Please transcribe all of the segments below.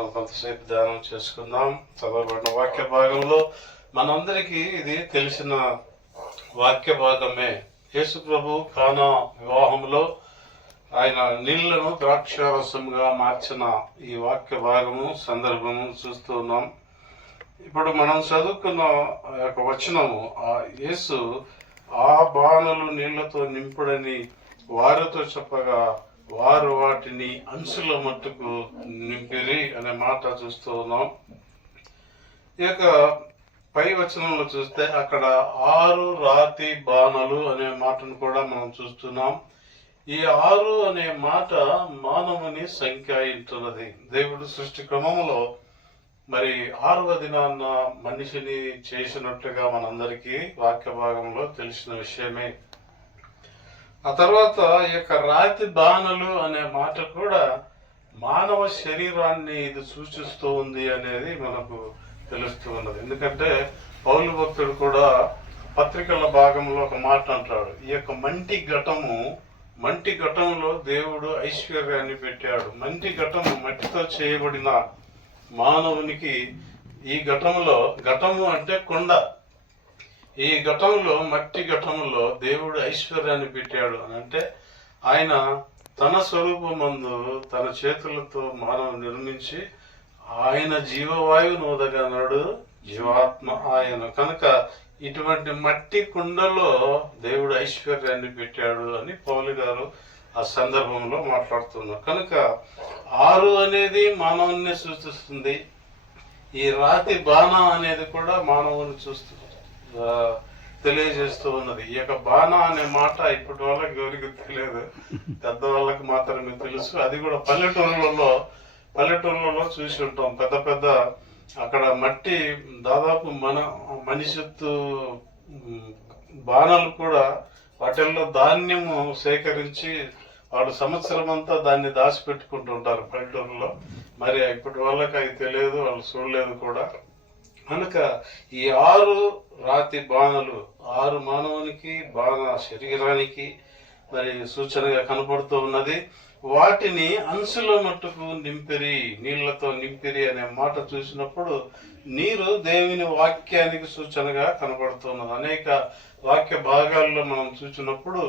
మనం కొంతసేపు ధ్యానం చేసుకుందాం. చదవబడిన వాక్య భాగంలో మనందరికీ ఇది తెలిసిన వాక్య భాగమే. యేసు ప్రభు కానా వివాహంలో ఆయన నీళ్లను ద్రాక్షారసంగా మార్చిన ఈ వాక్య భాగము సందర్భము చూస్తూ ఉన్నాం. ఇప్పుడు మనం చదువుకున్న యొక్క వచనము, ఆ యేసు ఆ బాణలు నీళ్లతో నింపుడని వారితో చెప్పగా వారు వాటిని అంచుల మట్టుకు నింపిరి అనే మాట చూస్తూ ఉన్నాం. ఈ యొక్క పై వచనంలో చూస్తే అక్కడ 6 రాతి బాణలు అనే మాటను కూడా మనం చూస్తున్నాం. ఈ 6 అనే మాట మానవుని సంఖ్య ఇంటున్నది. దేవుడు సృష్టి క్రమంలో మరి 6వ దినాన్న మనిషిని చేసినట్లుగా మనందరికీ వాక్య భాగంలో తెలిసిన విషయమే. ఆ తర్వాత ఈ యొక్క రాతి బాణలు అనే మాట కూడా మానవ శరీరాన్ని ఇది సూచిస్తూ ఉంది అనేది మనకు తెలుస్తూ ఉన్నది. ఎందుకంటే పౌలు భక్తుడు కూడా పత్రికల భాగంలో ఒక మాట అంటాడు, ఈ యొక్క మంటి ఘటంలో దేవుడు ఐశ్వర్యాన్ని పెట్టాడు. మంటి ఘటము మట్టితో చేయబడిన మానవునికి ఈ ఘటము అంటే కొండ, ఈ ఘటంలో మట్టి ఘటంలో దేవుడు ఐశ్వర్యాన్ని పెట్టాడు అని అంటే ఆయన తన స్వరూపమందు తన చేతులతో మానవ నిర్మించి ఆయన జీవవాయువును ఊదగలడు, జీవాత్మ ఆయన. కనుక ఇటువంటి మట్టి కుండలో దేవుడు ఐశ్వర్యాన్ని పెట్టాడు అని పౌలు గారు ఆ సందర్భంలో మాట్లాడుతున్నారు. కనుక 6 అనేది మానవుని సూచిస్తుంది. ఈ రాతి బాణ అనేది కూడా మానవుని తెలియజేస్తూ ఉన్నది. ఈ యొక్క బాణ అనే మాట ఇప్పటి వాళ్ళకి ఎవరికి తెలియదు, పెద్దవాళ్ళకి మాత్రమే తెలుసు. అది కూడా పల్లెటూళ్ళలో చూసి ఉంటాం. పెద్ద అక్కడ మట్టి దాదాపు మనిషిత్తు బాణాలు కూడా వాటిల్లో ధాన్యము సేకరించి వాళ్ళు సంవత్సరం అంతా దాన్ని దాచిపెట్టుకుంటుంటారు పల్లెటూరులో. మరి ఇప్పటి వాళ్ళకి అది తెలియదు, వాళ్ళు చూడలేదు కూడా. కనుక ఈ 6 రాతి బాణలు 6 మానవునికి బాణ శరీరానికి మరి సూచనగా కనపడుతూ ఉన్నది. వాటిని అంచుల మట్టుకు నింపిరి, నీళ్లతో నింపిరి అనే మాట చూసినప్పుడు నీరు దేవుని వాక్యానికి సూచనగా కనపడుతున్నది. అనేక వాక్య భాగాల్లో మనం చూసినప్పుడు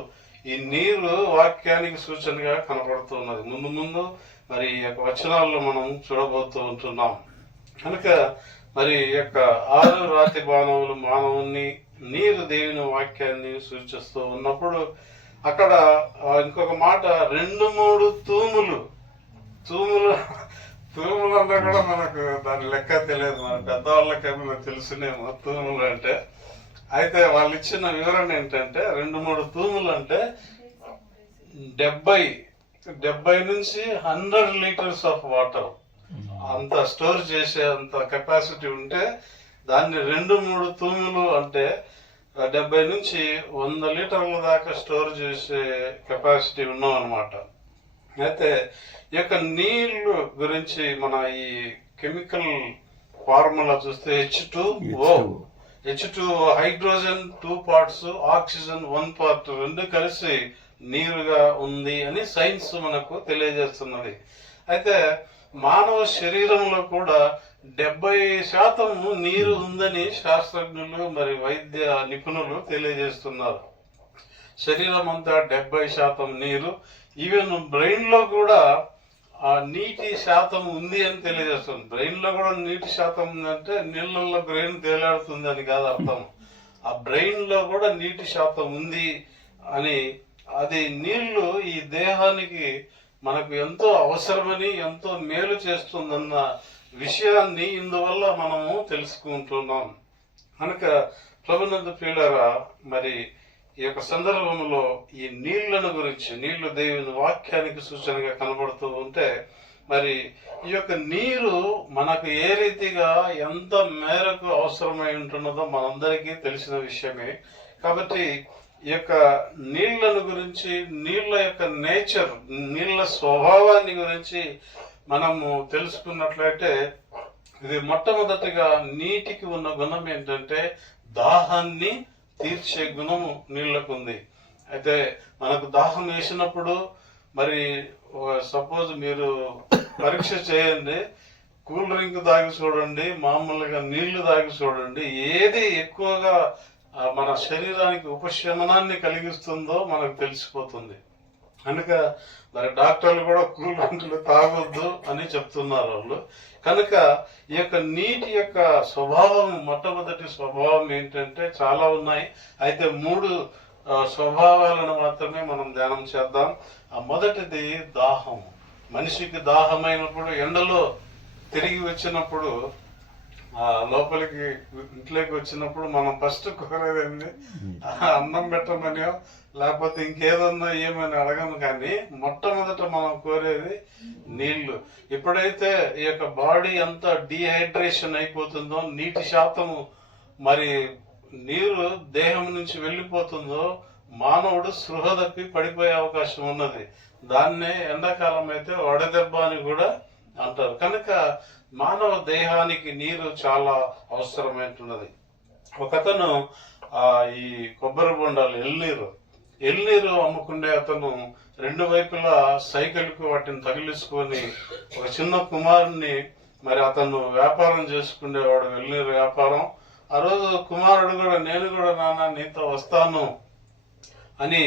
ఈ నీరు వాక్యానికి సూచనగా కనపడుతున్నది. ముందు మరి ఈ యొక్క వచనాల్లో మనం చూడబోతూ ఉంటున్నాం. కనుక మరి యొక్క 6 రాతి బాణములు మానవుని, నీరు దేవుని వాక్యాన్ని సూచిస్తూ ఉన్నప్పుడు అక్కడ ఇంకొక మాట 2-3 తూములు అన్నా కూడా మనకు దాని లెక్క తెలియదు. మన పెద్దవాళ్ళకేమో తెలుసునేమో తూములు అంటే. అయితే వాళ్ళు ఇచ్చిన వివరణ ఏంటంటే 2-3 తూములు అంటే 70 నుంచి 100 లీటర్స్ ఆఫ్ వాటర్ అంత స్టోర్ చేసే అంత కెపాసిటీ ఉంటే దాన్ని 2-3 తూములు అంటే 70 నుంచి 100 లీటర్ల దాకా స్టోర్ చేసే కెపాసిటీ ఉన్నాం అనమాట. అయితే ఈ యొక్క నీళ్లు గురించి మన ఈ కెమికల్ ఫార్ములా చూస్తే H2O hydrogen 2 parts, oxygen 1 part, 2 కలిసి నీరుగా ఉంది అని సైన్స్ మనకు తెలియజేస్తున్నది. అయితే మానవ శరీరంలో కూడా 70% నీరు ఉందని శాస్త్రజ్ఞులు మరి వైద్య నిపుణులు తెలియజేస్తున్నారు. శరీరం అంతా 70% నీరు. ఈవెన్ బ్రెయిన్ లో కూడా ఆ నీటి శాతం ఉంది అని తెలియజేస్తుంది. బ్రెయిన్ లో కూడా నీటి శాతం ఉందంటే నీళ్ళల్లో బ్రెయిన్ తేలాడుతుంది అని కాదు అర్థం. ఆ బ్రెయిన్ లో కూడా నీటి శాతం ఉంది అని, అది నీళ్లు ఈ దేహానికి మనకు ఎంతో అవసరమని, ఎంతో మేలు చేస్తుందన్న విషయాన్ని ఇందువల్ల మనము తెలుసుకుంటున్నాం. కనుక ప్రభునందు ప్రియులారా, మరి ఈ యొక్క సందర్భంలో ఈ నీళ్లను గురించి, నీళ్లు దేవుని వాక్యానికి సూచనగా కనబడుతూ ఉంటే మరి ఈ యొక్క నీరు మనకు ఏ రీతిగా ఎంత మేరకు అవసరమై ఉంటున్నదో మనందరికీ తెలిసిన విషయమే. కాబట్టి ఈ యొక్క నీళ్లను గురించి, నీళ్ల యొక్క నేచర్, నీళ్ల స్వభావాన్ని గురించి మనము తెలుసుకున్నట్లయితే ఇది మొట్టమొదటిగా నీటికి ఉన్న గుణం ఏంటంటే దాహాన్ని తీర్చే గుణము నీళ్లకు ఉంది. అయితే మనకు దాహం వేసినప్పుడు మరి సపోజ్ మీరు పరీక్ష చేయండి, కూల్ డ్రింక్ తాగి చూడండి, మామూలుగా నీళ్లు తాగి చూడండి, ఏది ఎక్కువగా మన శరీరానికి ఉపశమనాన్ని కలిగిస్తుందో మనకు తెలిసిపోతుంది. కనుక మరి డాక్టర్లు కూడా కూల్ డ్రింకులు తాగొద్దు అని చెప్తున్నారు వాళ్ళు. కనుక ఈ యొక్క నీటి యొక్క స్వభావం, మొట్టమొదటి స్వభావం ఏంటంటే చాలా ఉన్నాయి. అయితే 3 స్వభావాలను మాత్రమే మనం ధ్యానం చేద్దాం. ఆ మొదటిది దాహం. మనిషికి దాహమైనప్పుడు, ఎండలో తిరిగి వచ్చినప్పుడు, లోపలికి ఇంట్లోకి వచ్చినప్పుడు మనం ఫస్ట్ కోరేదండి అన్నం పెట్టమని, లేకపోతే ఇంకేదన్నా ఏమని అడగము. కానీ మొట్టమొదట మనం కోరేది నీళ్లు. ఎప్పుడైతే ఈ యొక్క బాడీ అంతా డీహైడ్రేషన్ అయిపోతుందో, నీటి శాతము మరి నీరు దేహం నుంచి వెళ్ళిపోతుందో, మానవుడు స్పృహ తప్పి పడిపోయే అవకాశం ఉన్నది. దాన్నే ఎండాకాలం అయితే వడదెబ్బ అని కూడా అంటారు. కనుక మానవ దేహానికి నీరు చాలా అవసరమైనది. ఒకతను ఈ కొబ్బరి బొండాలు, ఎల్నీరు అమ్ముకునే అతను 2 వైపులా సైకిల్కి వాటిని తగిలించుకొని ఒక చిన్న కుమారుణ్ణి, మరి అతను వ్యాపారం చేసుకునేవాడు, ఎల్నీరు వ్యాపారం. ఆ రోజు కుమారుడు కూడా, నేను కూడా నాన్న నీతో వస్తాను అని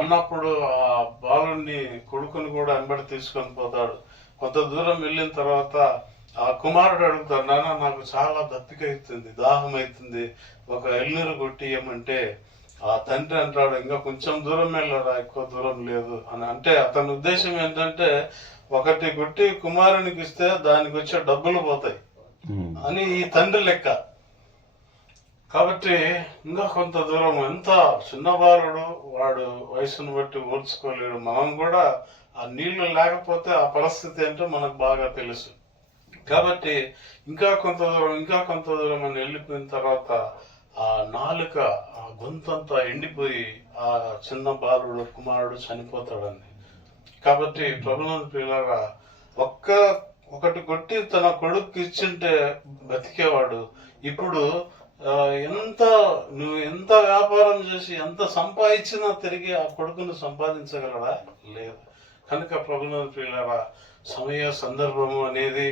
అన్నప్పుడు ఆ బాలుని, కొడుకుని కూడా వెంబడి తీసుకొని పోతాడు. కొంత దూరం వెళ్ళిన తర్వాత ఆ కుమారుడు అడుగుతాడు, నాన్న నాకు చాలా దప్పిక అవుతుంది, దాహం అవుతుంది, ఒక ఎల్నీరు కొట్టియమంటే ఆ తండ్రి అంటాడు, ఇంకా కొంచెం దూరం వెళ్ళారా, ఎక్కువ దూరం లేదు అని. అంటే అతని ఉద్దేశం ఏంటంటే, ఒకటి కొట్టి కుమారునికి ఇస్తే దానికి వచ్చే డబ్బులు పోతాయి అని ఈ తండ్రి లెక్క. కాబట్టి ఇంకా కొంత దూరం, ఎంత చిన్న బాలుడు, వాడు వయసును బట్టి ఓర్చుకోలేడు. మనం కూడా ఆ నీళ్లు లేకపోతే ఆ పరిస్థితి ఏంటో మనకు బాగా తెలుసు. కాబట్టి ఇంకా కొంత దూరం అని వెళ్ళిపోయిన తర్వాత ఆ నాలుక, ఆ గొంతంతా ఎండిపోయి ఆ చిన్న బాలుడు, కుమారుడు చనిపోతాడండి. కాబట్టి ప్రభునందు ప్రియులారా, ఒకటి కొట్టి తన కొడుకు ఇచ్చింటే బతికేవాడు. ఇప్పుడు నువ్వు ఎంత వ్యాపారం చేసి ఎంత సంపాదించినా తిరిగి ఆ కొడుకును సంపాదించగలడా? లేదు. కనుక ప్రభునందు ప్రియులారా, సమయ సందర్భము అనేది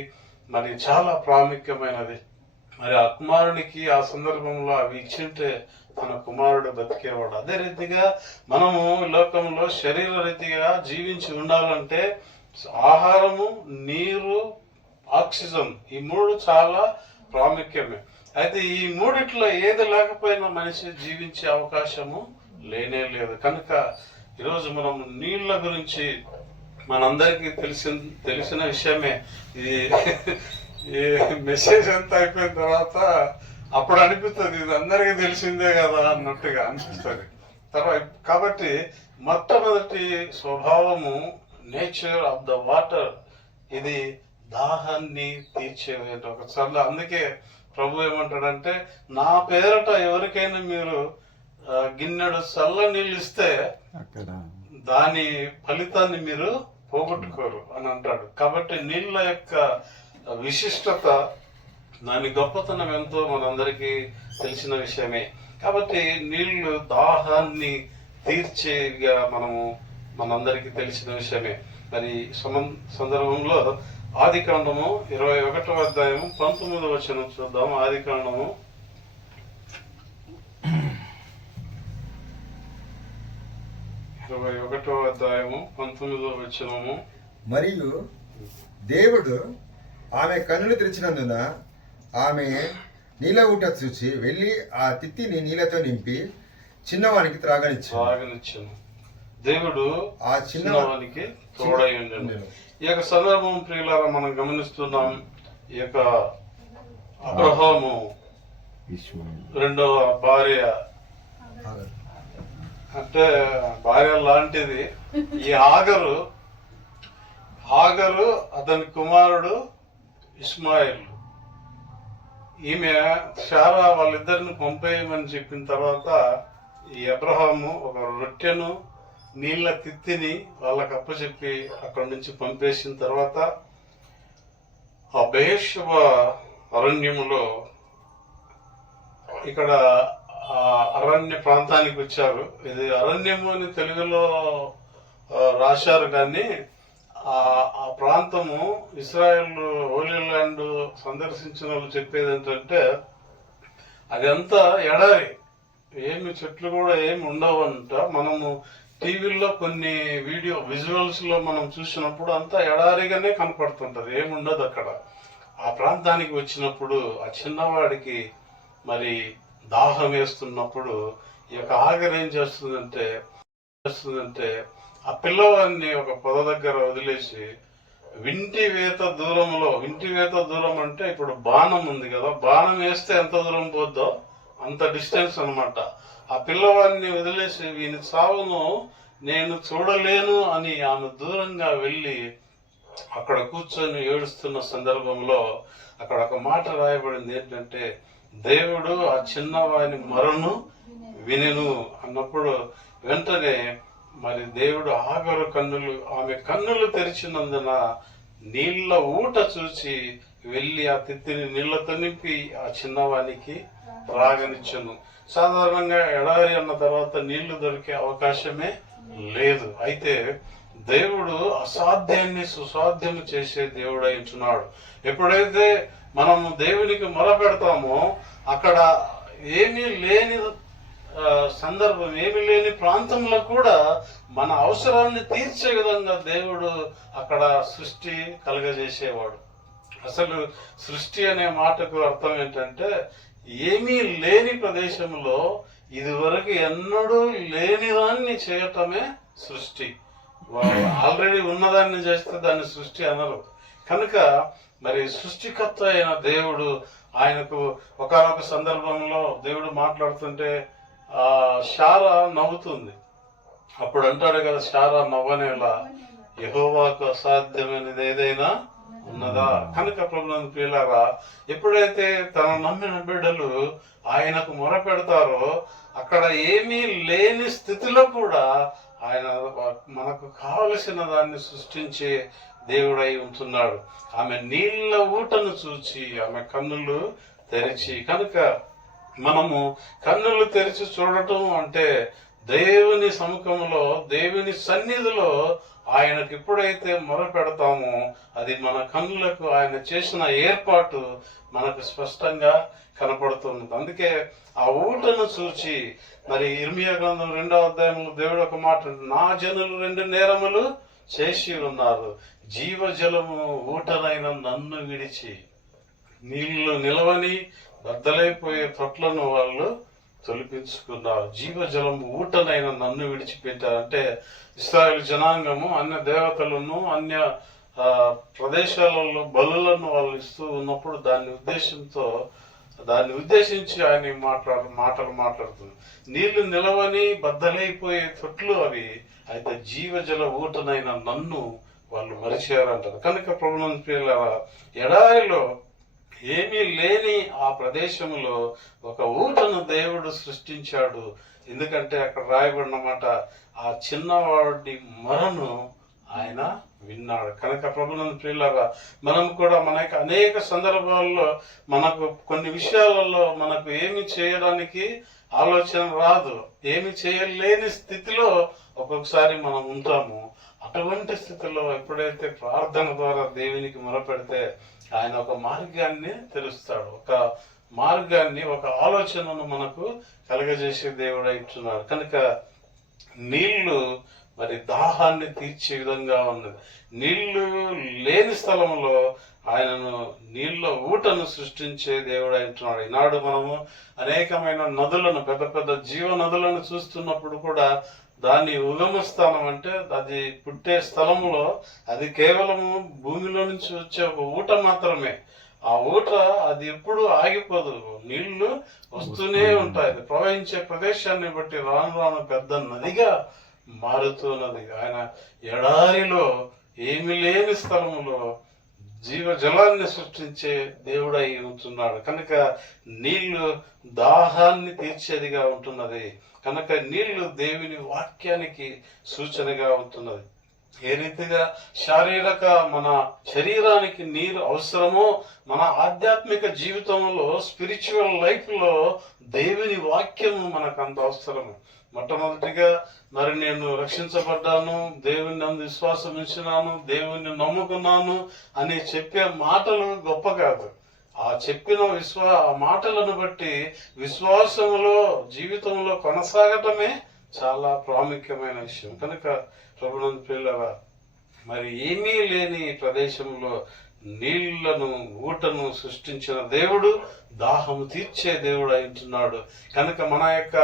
మరి చాలా ప్రాముఖ్యమైనది. మరి ఆ కుమారునికి ఆ సందర్భంలో అవి ఇచ్చింటే తన కుమారుడు బతికేవాడు. అదే రీతిగా మనము లోకంలో శరీర రీతిగా జీవించి ఉండాలంటే ఆహారము, నీరు, ఆక్సిజన్, ఈ 3 చాలా ప్రాముఖ్యమే. అయితే ఈ 3 ఏది లేకపోయినా మనిషి జీవించే అవకాశము లేనే లేదు. కనుక ఈరోజు మనం నీళ్ల గురించి మనందరికీ తెలిసిన విషయమే. ఇది ఈ మెసేజ్ అంతా అయిపోయిన తర్వాత అప్పుడు అనిపిస్తుంది, ఇది అందరికీ తెలిసిందే కదా అన్నట్టుగా అనిపిస్తుంది. కాబట్టి మొట్టమొదటి స్వభావము, నేచర్ ఆఫ్ ద వాటర్, ఇది దాహాన్ని తీర్చేది. ఒకసారి అందుకే ప్రభు ఏమంటాడంటే, నా పేరట ఎవరికైనా మీరు గిన్నెడు చల్ల నీళ్ళు ఇస్తే దాని ఫలితాన్ని మీరు పోగొట్టుకోరు అని అంటాడు. కాబట్టి నీళ్ళ యొక్క విశిష్టత, దాని గొప్పతనం ఎంతో మనందరికీ తెలిసిన విషయమే. కాబట్టి నీళ్లు దాహాన్ని తీర్చేగా మనందరికీ తెలిసిన విషయమే. మరి సందర్భంలో ఆదికాండము 21వ అధ్యాయము 19వ వచనం చూద్దాం. ఆదికాండము 21వ అధ్యాయము 19వ వచనము. మరియు దేవుడు ఆమె కన్నులు తెరిచినందున ఆమె నీళ్ళ ఊట చూచి వెళ్ళి ఆ తిత్తిని నీళ్ళతో నింపి చిన్నవానికి త్రాగనిచ్చాను. దేవుడు ఆ చిన్నవానికి తోడై ఉండెను. ఈ యొక్క సందర్భం ప్రియులారా మనం గమనిస్తున్నాం. ఈ యొక్క అబ్రహాము రెండవ భార్య, అంటే భార్య లాంటిది ఈ ఆగరు, అతని కుమారుడు ఇస్మాయిల్. ఈమె శారా వాళ్ళిద్దరిని పంపేయమని చెప్పిన తర్వాత ఈ అబ్రహాము ఒక రొట్టెను, నీళ్ల తిత్తిని వాళ్ళకి అప్పచెప్పి అక్కడి నుంచి పంపేసిన తర్వాత ఆ బెయేర్షెబ అరణ్యములో, ఇక్కడ అరణ్య ప్రాంతానికి వచ్చారు. ఇది అరణ్యము అని తెలుగులో రాశారు, కానీ ఆ ప్రాంతము ఇస్రాయేల్ హోలీ ల్యాండ్ సందర్శించిన వాళ్ళు చెప్పేది ఏంటంటే అదంతా ఎడారి, ఏమి చెట్లు కూడా ఏమి ఉండవంట. మనము టీవీల్లో కొన్ని విజువల్స్ లో మనం చూసినప్పుడు అంతా ఎడారిగానే కనపడుతుంటది, ఏమి ఉండదు అక్కడ. ఆ ప్రాంతానికి వచ్చినప్పుడు ఆ చిన్నవాడికి మరి దాహం వేస్తున్నప్పుడు ఈ యొక్క ఆగర్ ఏం చేస్తుందంటే ఆ పిల్లవాడిని ఒక పొద దగ్గర వదిలేసి వింటి వేత దూరం అంటే ఇప్పుడు బాణం ఉంది కదా, బాణం వేస్తే ఎంత దూరం పోద్దో అంత డిస్టెన్స్ అన్నమాట. ఆ పిల్లవాడిని వదిలేసి వీని సావును నేను చూడలేను అని ఆమె దూరంగా వెళ్ళి అక్కడ కూర్చొని ఏడుస్తున్న సందర్భంలో అక్కడ ఒక మాట రాయబడింది ఏంటంటే, దేవుడు ఆ చిన్నవాని మరణు వినెను అన్నప్పుడు వెంటనే మరి దేవుడు ఆమె కన్నులు తెరిచినందున నీళ్ల ఊట చూసి వెళ్ళి ఆ తిత్తిని నీళ్లతో నింపి ఆ చిన్నవానికి త్రాగనిచ్చును. సాధారణంగా ఎడారి అన్న తర్వాత నీళ్లు దొరికే అవకాశమే లేదు. అయితే దేవుడు అసాధ్యాన్ని సుసాధ్యము చేసే దేవుడు అయించున్నాడు. ఎప్పుడైతే మనము దేవునికి మొరపెడతామో అక్కడ ఏమీ లేని సందర్భం, ఏమి లేని ప్రాంతంలో కూడా మన అవసరాన్ని తీర్చే విధంగా దేవుడు అక్కడ సృష్టి కలుగజేసేవాడు. అసలు సృష్టి అనే మాటకు అర్థం ఏంటంటే ఏమీ లేని ప్రదేశంలో ఇదివరకు ఎన్నడూ లేని దాన్ని చేయటమే సృష్టి. ఆల్రెడీ ఉన్నదాన్ని చేస్తే దాన్ని సృష్టి అనరు. కనుక మరి సృష్టికర్త అయిన దేవుడు, ఆయనకు ఒకనొక సందర్భంలో దేవుడు మాట్లాడుతుంటే శారా నవ్వుతుంది. అప్పుడు అంటాడు కదా, శారా నవ్వనేలా, యెహోవాకు అసాధ్యమైనది ఏదైనా ఉన్నదా? కనుక ప్రభునందు ప్రియులారా, ఎప్పుడైతే తన నమ్మిన బిడ్డలు ఆయనకు మొరపెడతారో అక్కడ ఏమీ లేని స్థితిలో కూడా ఆయన మనకు కావలసిన దాన్ని సృష్టించే దేవుడై ఉంటున్నాడు. ఆమె నీళ్ల ఊటను చూచి ఆమె కన్నులు తెరిచి, కనుక మనము కన్నులు తెరిచి చూడటం అంటే దేవుని సముఖంలో, దేవుని సన్నిధిలో ఆయనకు ఎప్పుడైతే మొర పెడతామో అది మన కన్నులకు ఆయన చేసిన ఏర్పాటు మనకు స్పష్టంగా కనపడుతుంది. అందుకే ఆ ఊటను చూచి మరి ఇర్మియా గ్రంథం 2వ అధ్యాయంలో దేవుడు ఒక మాట, నా జనులు 2 నేరములు చేసి ఉన్నారు, జీవజలము ఊటనైన నన్ను విడిచి నీళ్లు నిలవని బద్దలైపోయే తొట్లను వాళ్ళు తొలిపించుకున్నారు. జీవజలం ఊటనైన నన్ను విడిచిపెట్టారంటే ఇశ్రాయేలు జనాంగము అన్య దేవతలను, అన్య ప్రదేశాలలో బలులను వాళ్ళు ఇస్తూ ఉన్నప్పుడు దాన్ని ఉద్దేశించి ఆయన మాటలు మాట్లాడుతుంది. నీళ్లు నిలవని బద్దలైపోయే తొట్లు అవి, అయితే జీవజల ఊటనైన నన్ను వాళ్ళు మరిచారంటారు. కనుక ప్రభునందు ప్రియులారా, ఎడారిలో ఏమీ లేని ఆ ప్రదేశంలో ఒక ఊటను దేవుడు సృష్టించాడు. ఎందుకంటే అక్కడ రాయబడిన మాట, ఆ చిన్నవాడి మొరను ఆయన విన్నాడు. కనుక ప్రభునందు ప్రియులారా, మనం కూడా మనకి అనేక సందర్భాల్లో మనకు కొన్ని విషయాలలో మనకు ఏమి చేయడానికి ఆలోచన రాదు, ఏమి చేయలేని స్థితిలో ఒక్కొక్కసారి మనం ఉంటాము. అటువంటి స్థితిలో ఎప్పుడైతే ప్రార్థన ద్వారా దేవునికి మొరపెడితే ఆయన ఒక మార్గాన్ని తెలుస్తాడు, ఒక మార్గాన్ని, ఒక ఆలోచనను మనకు కలగజేసే దేవుడు ఇస్తున్నాడు. కనుక నీళ్లు మరి దాహాన్ని తీర్చే విధంగా ఉన్నది. నీళ్లు లేని స్థలంలో ఆయనను నీళ్ళ ఊటను సృష్టించే దేవుడు అంటున్నాడు. ఈనాడు మనము అనేకమైన నదులను, పెద్ద పెద్ద జీవ నదులను చూస్తున్నప్పుడు కూడా దాని ఉగమ స్థానం అంటే అది పుట్టే స్థలంలో అది కేవలము భూమిలో నుంచి వచ్చే ఒక ఊట మాత్రమే. ఆ ఊట అది ఎప్పుడు ఆగిపోదు, నీళ్లు వస్తూనే ఉంటాయి. ప్రవహించే ప్రదేశాన్ని బట్టి రాను రాను పెద్ద నదిగా మారుతున్నది. ఆయన ఎడారిలో ఏమి లేని స్థలములో జీవజలాన్ని సృష్టించే దేవుడై ఉంటున్నాడు. కనుక నీళ్లు దాహాన్ని తీర్చేదిగా ఉంటున్నది. కనుక నీళ్లు దేవుని వాక్యానికి సూచనగా ఉంటున్నది. ఏ రీతిగా మన శరీరానికి నీరు అవసరమో, మన ఆధ్యాత్మిక జీవితంలో, స్పిరిచువల్ లైఫ్ లో దేవుని వాక్యము మనకు అంత అవసరము. మొట్టమొదటిగా మరి నేను రక్షించబడ్డాను, దేవుని నందు విశ్వాసం ఉంచినాను, దేవుణ్ణి నమ్ముకున్నాను అని చెప్పే మాటలు గొప్ప కాదు. ఆ చెప్పిన ఆ మాటలను బట్టి విశ్వాసములో జీవితంలో కొనసాగటమే చాలా ప్రాముఖ్యమైన విషయం. కనుక ప్రభునందు ప్రియులారా, మరి ఏమీ లేని ప్రదేశంలో నీళ్లను ఊటను సృష్టించిన దేవుడు దాహము తీర్చే దేవుడు అంటున్నాడు. కనుక మన యొక్క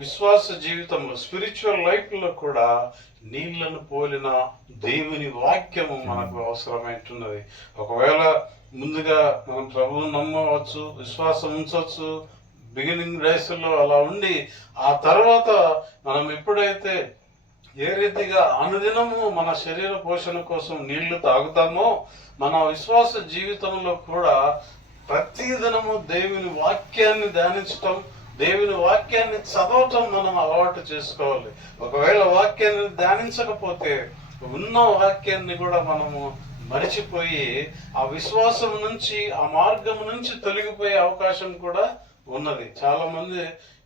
విశ్వాస జీవితంలో, స్పిరిచువల్ లైఫ్ లో కూడా నీళ్లను పోలిన దేవుని వాక్యము మనకు అవసరమైంటున్నది. ఒకవేళ ముందుగా మనం ప్రభువును నమ్మవచ్చు, విశ్వాసం ఉంచవచ్చు, బిగినింగ్ డేస్ లో అలా ఉండి ఆ తర్వాత మనం ఎప్పుడైతే ఏ రీతిగా అనుదినము మన శరీర పోషణ కోసం నీళ్లు తాగుతామో, మన విశ్వాస జీవితంలో కూడా ప్రతి దినము దేవుని వాక్యాన్ని ధ్యానించటం, దేవుని వాక్యాన్ని చదవటం మనం అలవాటు చేసుకోవాలి. ఒకవేళ వాక్యాన్ని ధ్యానించకపోతే ఉన్న వాక్యాన్ని కూడా మనము మరిచిపోయి ఆ విశ్వాసం నుంచి, ఆ మార్గం నుంచి తొలగిపోయే అవకాశం కూడా ఉన్నది. చాలా మంది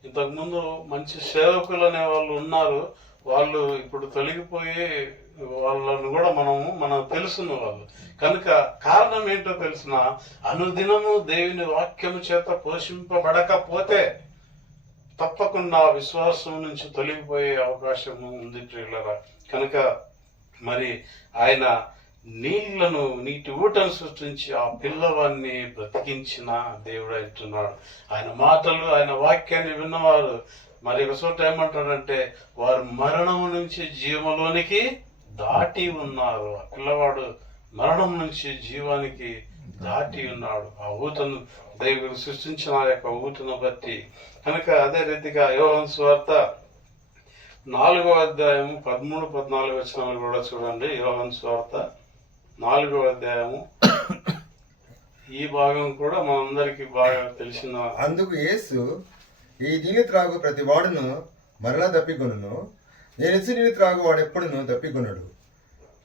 ఇంతకు ముందు మంచి సేవకులు అనే వాళ్ళు ఉన్నారు, వాళ్ళు ఇప్పుడు తొలగిపోయి వాళ్ళను కూడా మనం తెలుసున్న వాళ్ళు. కనుక కారణం ఏంటో తెలిసిన, అనుదినము దేవుని వాక్యము చేత పోషింపబడకపోతే తప్పకుండా విశ్వాసం నుంచి తొలగిపోయే అవకాశము ఉంది ప్రియులరా. కనుక మరి ఆయన నీటి ఊటను సృష్టించి ఆ పిల్లవాడిని బ్రతికించిన దేవుడు అంటున్నాడు. ఆయన మాటలు, ఆయన వాక్యాన్ని విన్నవారు మరి ఒక చోట ఏమంటాడంటే, వారు మరణం నుంచి జీవములోనికి దాటి ఉన్నారు. ఆ పిల్లవాడు మరణం నుంచి జీవానికి దాటి ఉన్నాడు, ఆ ఊటను దేవుడు సృష్టించిన ఆ యొక్క ఊటను బట్టి. కనుక అదే రీతిగా యోహాను సువార్త 4వ అధ్యాయము 13-14 వచనాలు కూడా చూడండి. యోహాను సువార్త 4వ అధ్యాయము ఈ భాగం కూడా మనందరికి బాగా తెలిసిన. అందుకు యేసు, ఈ నీళ్ళు త్రాగు ప్రతి వాడును మరలా తప్పికొనును, నేనిచ్చు నీళ్ళు త్రాగు వాడు ఎప్పుడును తప్పికొనడు.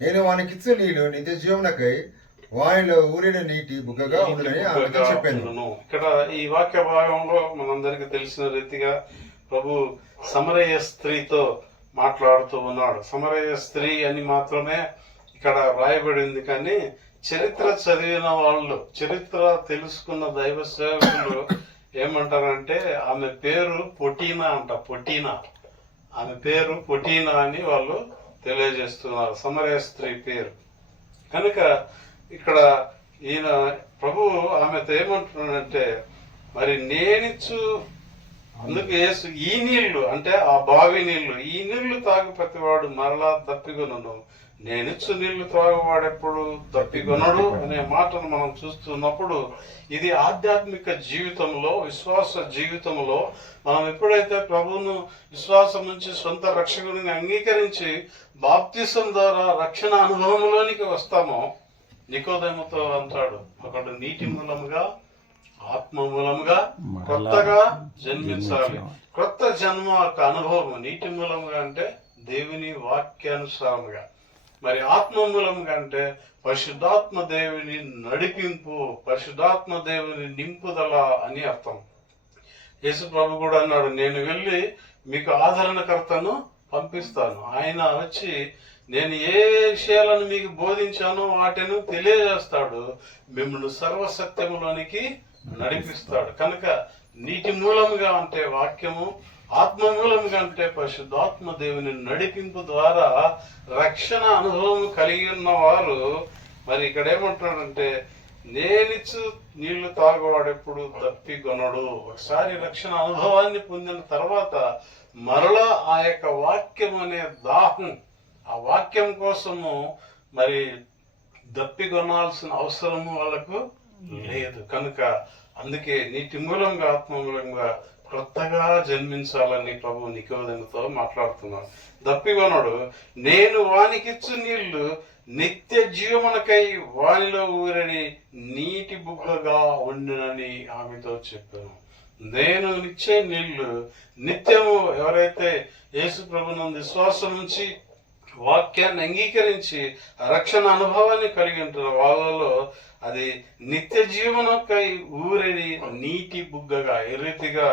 నేను వానికిచ్చు నీళ్లు నిత్య జీవనకై వానిలో ఊరిన నీటి బుగ్గగా ఉండునని ఆమెతో చెప్పాను. ఇక్కడ ఈ వాక్య భాగంలో మనందరికి తెలిసిన రీతిగా ప్రభు సమరయ స్త్రీతో మాట్లాడుతూ ఉన్నాడు. సమరయ స్త్రీ అని మాత్రమే ఇక్కడ రాయబడింది, కానీ చరిత్ర చదివిన వాళ్ళు, చరిత్ర తెలుసుకున్న దైవ సేవకులు ఏమంటారంటే, ఆమె పేరు పొటీనా అంట. పొటీనా, ఆమె పేరు పొటీనా అని వాళ్ళు తెలియజేస్తున్నారు, సమరయ స్త్రీ పేరు. కనుక ఇక్కడ ఈయన ప్రభు ఆమెతో ఏమంటున్నాడంటే, మరి నేనిచ్చు, అందుకు యేసు ఈ నీళ్లు అంటే ఆ బావి నీళ్లు, ఈ నీళ్లు తాగు ప్రతివాడు మరలా తప్పికొనను, నేనిచ్చు నీళ్లు త్రాగువాడెప్పుడు తప్పికొనడు అనే మాటను మనం చూస్తున్నప్పుడు, ఇది ఆధ్యాత్మిక జీవితంలో, విశ్వాస జీవితంలో మనం ఎప్పుడైతే ప్రభువును విశ్వాసం నుంచి సొంత రక్షకుడిని అంగీకరించి బాప్తిసం ద్వారా రక్షణ అనుభవంలోనికి వస్తామో, నికోదేముతో అంటాడు, ఒకడు నీటి మూలముగా ఆత్మ మూలముగా కొత్తగా జన్మించాలి. కొత్త జన్మ యొక్క అనుభవం నీటి మూలముగా అంటే దేవుని వాక్యానుసారముగా, మరి ఆత్మ మూలముగా అంటే పరిశుద్ధాత్మ దేవుని నడిపింపు, పరిశుద్ధాత్మ దేవుని నింపుదల అని అర్థం. యేసు ప్రభు కూడా అన్నాడు, నేను వెళ్ళి మీకు ఆదరణకర్తను పంపిస్తాను. ఆయన వచ్చి నేను ఏ విషయాలను మీకు బోధించానో వాటిని తెలియజేస్తాడు, మిమ్మల్ని సర్వసత్యములోనికి నడిపిస్తాడు. కనుక నీటి మూలముగా అంటే వాక్యము, ఆత్మ మూలంగా అంటే పరిశుద్ధాత్మ దేవుని నడిపింపు ద్వారా రక్షణ అనుభవం కలిగి ఉన్న వారు, మరి ఇక్కడ ఏమంటున్నాడంటే, నేనిచ్చు నీళ్లు తాగువాడెప్పుడు తప్పికొనడు. ఒకసారి రక్షణ అనుభవాన్ని పొందిన తర్వాత మరలా ఆ యొక్క వాక్యం అనే దాహం, ఆ వాక్యం కోసము మరి దప్పికొనాల్సిన అవసరము వాళ్ళకు లేదు. కనుక అందుకే నీటి మూలంగా ఆత్మ మూలంగా కొత్తగా జన్మించాలని ప్రభు నికోదేముతో మాట్లాడుతున్నాడు. దప్పికొనడు, నేను వానికిచ్చు నీళ్లు నిత్య జీవమునకై వానిలో ఊరని నీటి బుగ్గగా ఉండునని ఆమెతో చెప్పాను. నేను ఇచ్చే నీళ్లు నిత్యము ఎవరైతే యేసు ప్రభునందు విశ్వాసం నుంచి వాక్యాన్ని అంగీకరించి రక్షణ అనుభవాన్ని కలిగి ఉంటారో వాళ్ళలో అది నిత్య జీవనకై ఊరేది నీటి బుగ్గగా, ఏ రీతిగా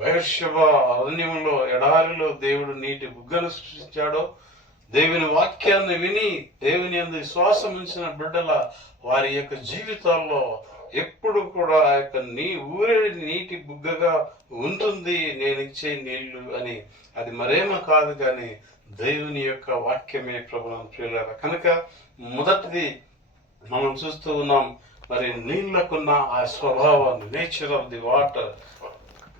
బయర్షబ అరణ్యంలో ఎడారిలో దేవుడు నీటి బుగ్గను సృష్టించాడో, దేవుని వాక్యాన్ని విని దేవుని యందు విశ్వాసం ఉంచిన బిడ్డల వారి యొక్క జీవితాల్లో ఎప్పుడు కూడా ఆ యొక్క ఊరేడి నీటి బుగ్గగా ఉంటుంది నేను ఇచ్చే నీళ్లు అని. అది మరేమో కాదు కానీ దేవుని యొక్క వాక్యమే ప్రభువు ప్రియులారా. కనుక మొదటిది మనం చూస్తూ ఉన్నాం, మరి నీళ్లకున్న ఆ స్వభావాన్ని, నేచర్ ఆఫ్ ది వాటర్.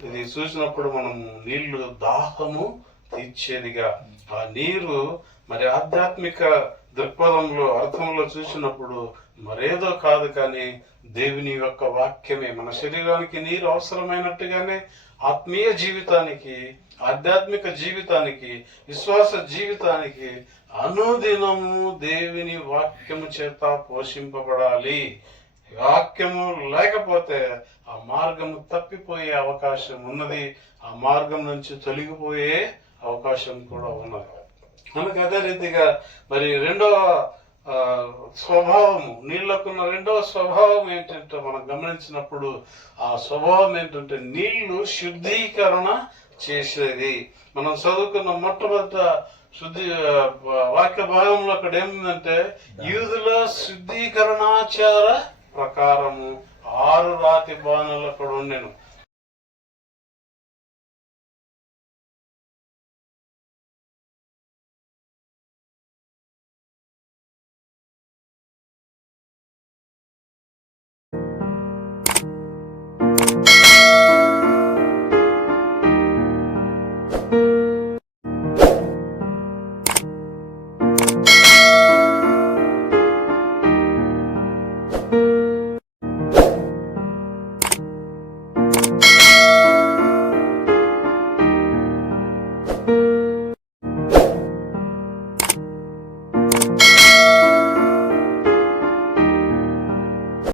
ఇది చూసినప్పుడు మనము నీళ్లు దాహము తీర్చేదిగా, ఆ నీరు మరి ఆధ్యాత్మిక దృక్పథంలో అర్థంలో చూసినప్పుడు మరేదో కాదు కానీ దేవుని యొక్క వాక్యమే. మన శరీరానికి నీరు అవసరమైనట్టుగానే ఆత్మీయ జీవితానికి, ఆధ్యాత్మిక జీవితానికి, విశ్వాస జీవితానికి అనుదినము దేవుని వాక్యము చేత పోషింపబడాలి. వాక్యము లేకపోతే ఆ మార్గము తప్పిపోయే అవకాశం ఉన్నది, ఆ మార్గం నుంచి తొలగిపోయే అవకాశం కూడా ఉన్నది. మనకు అదే రీతిగా మరి రెండవ స్వభావము, నీళ్లకున్న రెండవ స్వభావం ఏంటంటే మనం గమనించినప్పుడు ఆ స్వభావం ఏంటంటే నీళ్లు శుద్ధీకరణ చేసేది. మనం చదువుకున్న మొట్టమొదట వాక్య భాగంలో అక్కడ ఏముందంటే, యూదుల శుద్ధీకరణాచార ప్రకారము 6 రాతి బాణలు అక్కడ ఉండెను.